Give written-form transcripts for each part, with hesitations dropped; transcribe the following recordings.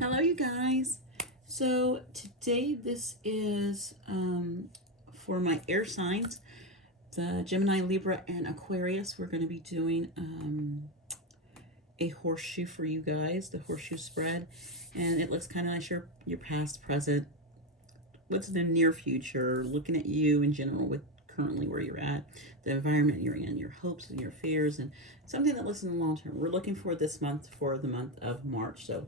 Hello, you guys. So today this is for my air signs, the Gemini, Libra, and Aquarius. We're going to be doing a horseshoe for you guys, the horseshoe spread, and it looks kind of like your past, present, what's in the near future, looking at you in general with currently where you're at, the environment you're in, your hopes and your fears, and something that looks in the long term. We're looking for this month for the month of March, so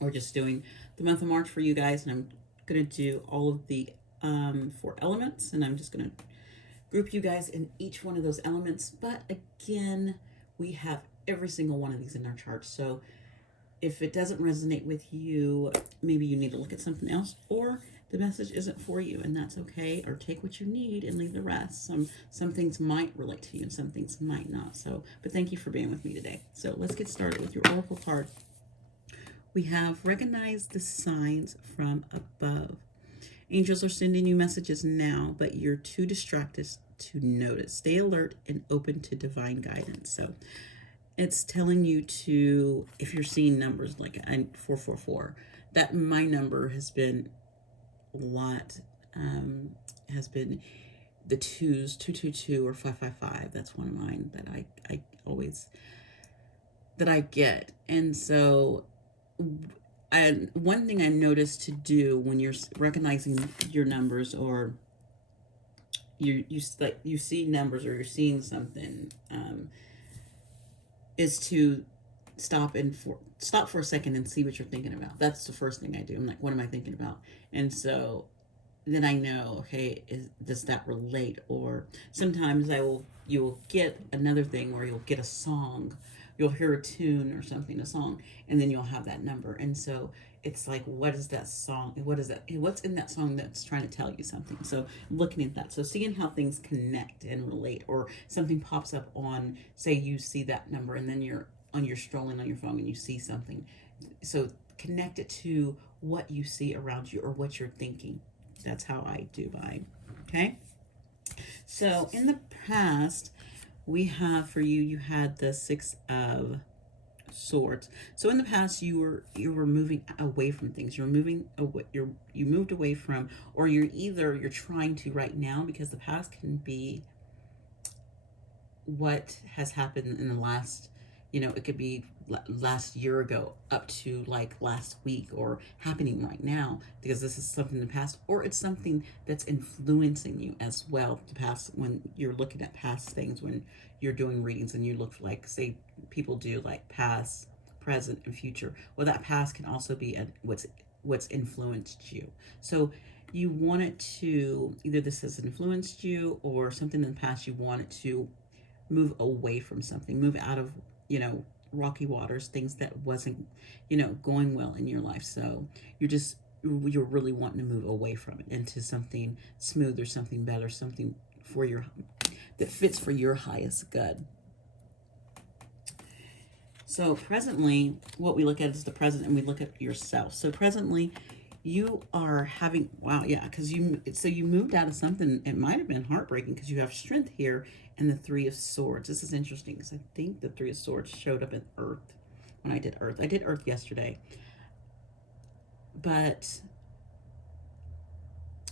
we're just doing the month of March for you guys, and I'm going to do all of the 4 elements, and I'm just going to group you guys in each one of those elements. But again, we have every single one of these in our charts, so if it doesn't resonate with you, maybe you need to look at something else, or the message isn't for you, and that's okay. Or take what you need and leave the rest. Some things might relate to you and some things might not. So, but thank you for being with me today. So let's get started with your oracle card. We have recognized the signs from above. Angels are sending you messages now, but you're too distracted to notice. Stay alert and open to divine guidance. So it's telling you to, if you're seeing numbers like 444, that my number has been a lot, has been the twos, 222 or 555. That's one of mine that I always, that I get. And so one thing I noticed to do when you're recognizing your numbers, or you see numbers, or you're seeing something, is to stop for a second and see what you're thinking about. That's the first thing I do. I'm like, what am I thinking about? And so then I know, okay, does that relate? Or sometimes you will get another thing, or you'll get a song, you'll hear a tune or something, a song, and then you'll have that number. And so it's like, what is that song? What's in that song that's trying to tell you something? So looking at that, so seeing how things connect and relate, or something pops up on, say you see that number, and then you're strolling on your phone and you see something. So connect it to what you see around you or what you're thinking. That's how I do mine. Okay. So in the past, we have for you, you had the 6 of Swords. So in the past, you were moving away from things. You're moving away. You moved away from, or you're trying to right now, because the past can be what has happened in the last, it could be last year ago up to like last week, or happening right now, because this is something in the past, or it's something that's influencing you as well. The past, when you're looking at past things, when you're doing readings and you look, like, say people do like past, present, and future. Well, that past can also be what's influenced you. So you want it to, either this has influenced you, or something in the past you want it to move away from something, move out of, rocky waters, things that wasn't, going well in your life. So you're really wanting to move away from it into something smoother, something better, something that fits for your highest good. So presently, what we look at is the present, and we look at yourself. So presently, you are having, wow, yeah, because you moved out of something. It might have been heartbreaking, because you have Strength here and the 3 of Swords. This is interesting, because I think the 3 of Swords showed up in Earth when I did Earth. I did Earth yesterday. But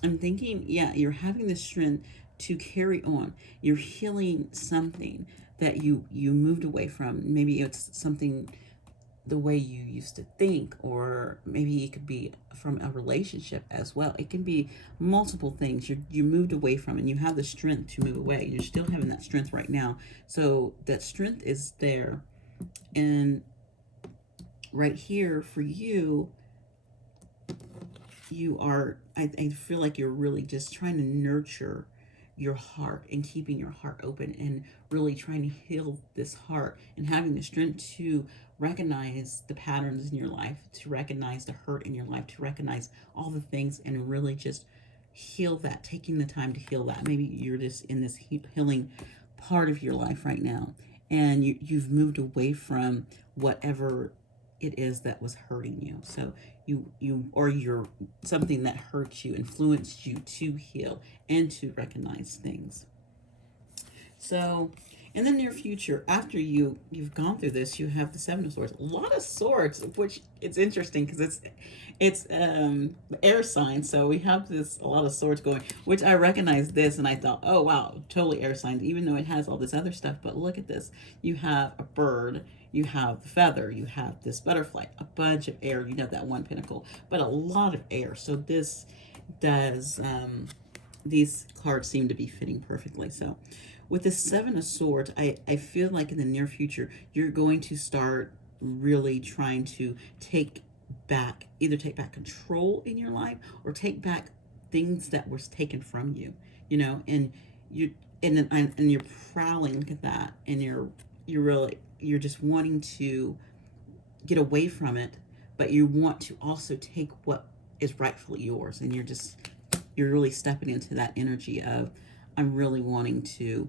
I'm thinking, yeah, you're having the strength to carry on. You're healing something that you moved away from. Maybe it's something, the way you used to think, or maybe it could be from a relationship as well. It can be multiple things you moved away from, and you have the strength to move away. You're still having that strength right now. So that strength is there. And right here for you, you are, I feel like you're really just trying to nurture your heart, and keeping your heart open, and really trying to heal this heart, and having the strength to recognize the patterns in your life, to recognize the hurt in your life, to recognize all the things, and really just heal that, taking the time to heal that. Maybe you're just in this healing part of your life right now, and you've moved away from whatever it is that was hurting you. So you're something that hurt you, influenced you to heal and to recognize things. So In the near future, after you've gone through this, you have the Seven of Swords. A lot of swords, which it's interesting because it's air sign, so we have this a lot of swords going, which I recognize this and I thought, oh wow, totally air signs, even though it has all this other stuff. But look at this. You have a bird, you have the feather, you have this butterfly, a bunch of air, you have that one pinnacle, but a lot of air. So this does these cards seem to be fitting perfectly. So with the Seven of Swords, I feel like in the near future, you're going to start really trying to either take back control in your life or take back things that was taken from you, you know, and you're prowling, look at that, and you're just wanting to get away from it, but you want to also take what is rightfully yours, and you're really stepping into that energy of, I'm really wanting to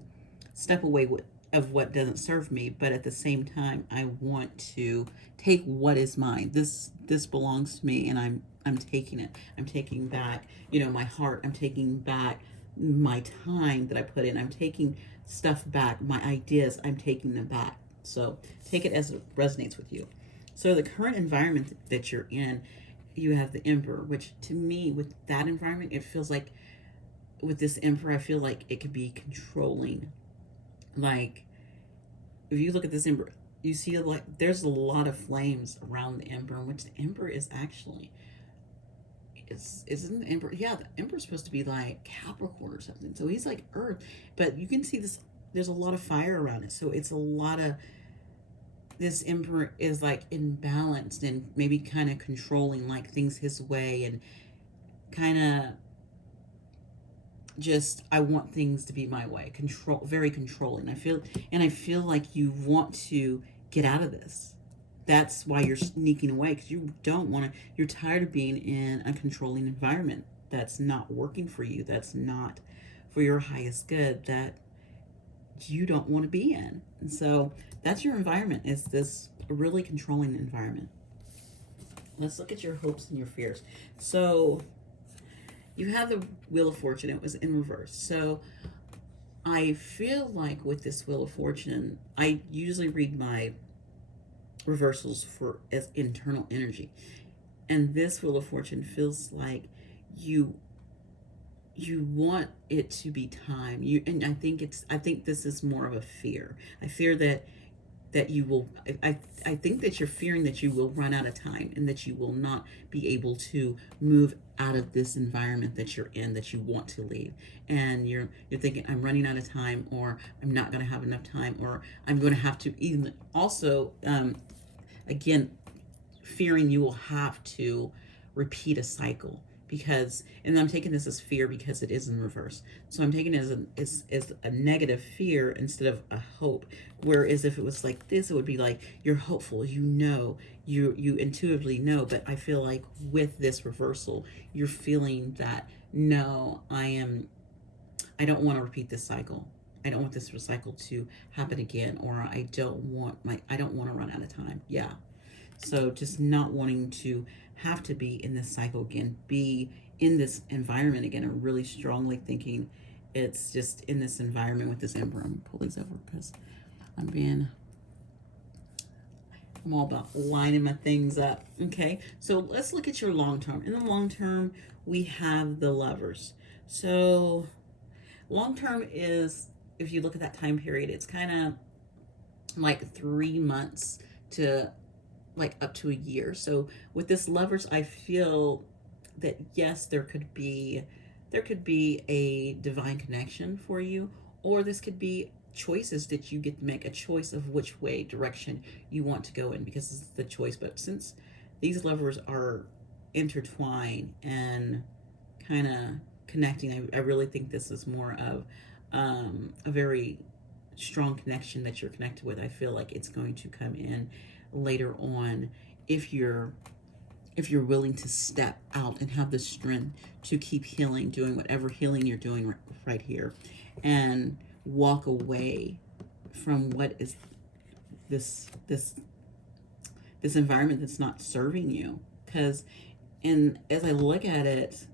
step away of what doesn't serve me, but at the same time, I want to take what is mine. This belongs to me, and I'm taking it. I'm taking back, you know, my heart. I'm taking back my time that I put in. I'm taking stuff back. My ideas, I'm taking them back. So take it as it resonates with you. So the current environment that you're in, you have the Emperor, which to me, with that environment, it feels like with this Emperor, I feel like it could be controlling. Like, if you look at this Emperor, you see like there's a lot of flames around the Emperor, which the Emperor is actually, isn't the Emperor, yeah, the Emperor's supposed to be like Capricorn or something. So he's like Earth, but you can see this, there's a lot of fire around it. So it's a lot of, this Emperor is like imbalanced and maybe kind of controlling, like things his way, and kind of just, I want things to be my way, control, very controlling. I feel like you want to get out of this. That's why you're sneaking away, because you don't want to, you're tired of being in a controlling environment that's not working for you, that's not for your highest good, that you don't want to be in. And so that's your environment, is this really controlling environment. Let's look at your hopes and your fears. So you have the Wheel of Fortune. It was in reverse. So I feel like with this Wheel of Fortune, I usually read my reversals for as internal energy. And this Wheel of Fortune feels like you want it to be time. And I think this is more of a fear. I fear that you will, I think that you're fearing that you will run out of time, and that you will not be able to move out of this environment that you're in, that you want to leave. And you're thinking, I'm running out of time, or I'm not going to have enough time, or I'm going to have to, even also, again, fearing you will have to repeat a cycle. Because, and I'm taking this as fear because it is in reverse. So I'm taking it as a negative fear instead of a hope. Whereas if it was like this, it would be like, you're hopeful, you intuitively know. But I feel like with this reversal, you're feeling that, no, I don't want to repeat this cycle. I don't want this cycle to happen again, or I don't want to run out of time. Yeah. So just not wanting to have to be in this cycle again, be in this environment again, and really strongly thinking it's just in this environment with this Emperor. I'm going to pull these over because I'm all about lining my things up. Okay, so let's look at your long term. In the long term, we have the Lovers. So long term is, if you look at that time period, it's kind of like 3 months to like up to a year. So with this Lovers, I feel that yes, there could be a divine connection for you, or this could be choices that you get to make, a choice of which direction you want to go in, because it's the choice. But since these Lovers are intertwined and kind of connecting, I really think this is more of a very strong connection that you're connected with. I feel like it's going to come in later on, if you're willing to step out and have the strength to keep healing, doing whatever healing you're doing right here, and walk away from what is this environment that's not serving you. Because, and as I look at it,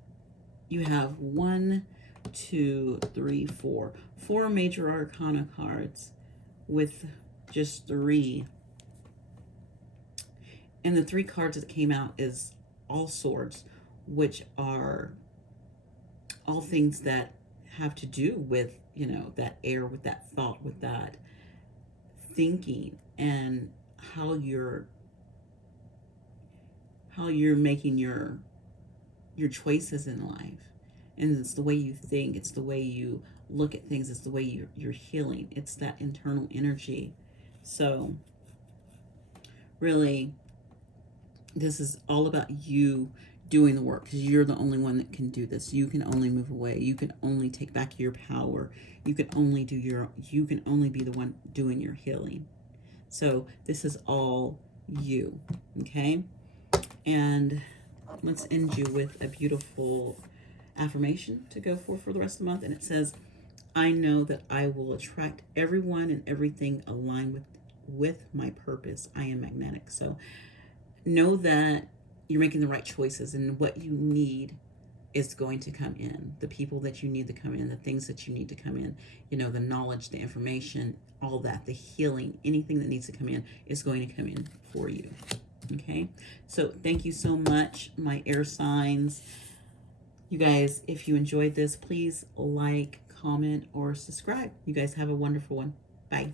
you have 1, 2, 3, 4 major arcana cards with just 3. And the 3 cards that came out is all swords, which are all things that have to do with, you know, that air, with that thought, with that thinking, and how you're making your choices in life. And it's the way you think, it's the way you look at things, it's the way you're healing. It's that internal energy. So really, this is all about you doing the work, because you're the only one that can do this. You can only move away. You can only take back your power. You can only you can only be the one doing your healing. So this is all you, okay? And let's end you with a beautiful affirmation to go for the rest of the month. And it says, I know that I will attract everyone and everything aligned with my purpose. I am magnetic. So know that you're making the right choices, and what you need is going to come in. The people that you need to come in, the things that you need to come in, you know, the knowledge, the information, all that, the healing, anything that needs to come in is going to come in for you. Okay, so thank you so much, my air signs. You guys, if you enjoyed this, please like, comment, or subscribe. You guys have a wonderful one. Bye.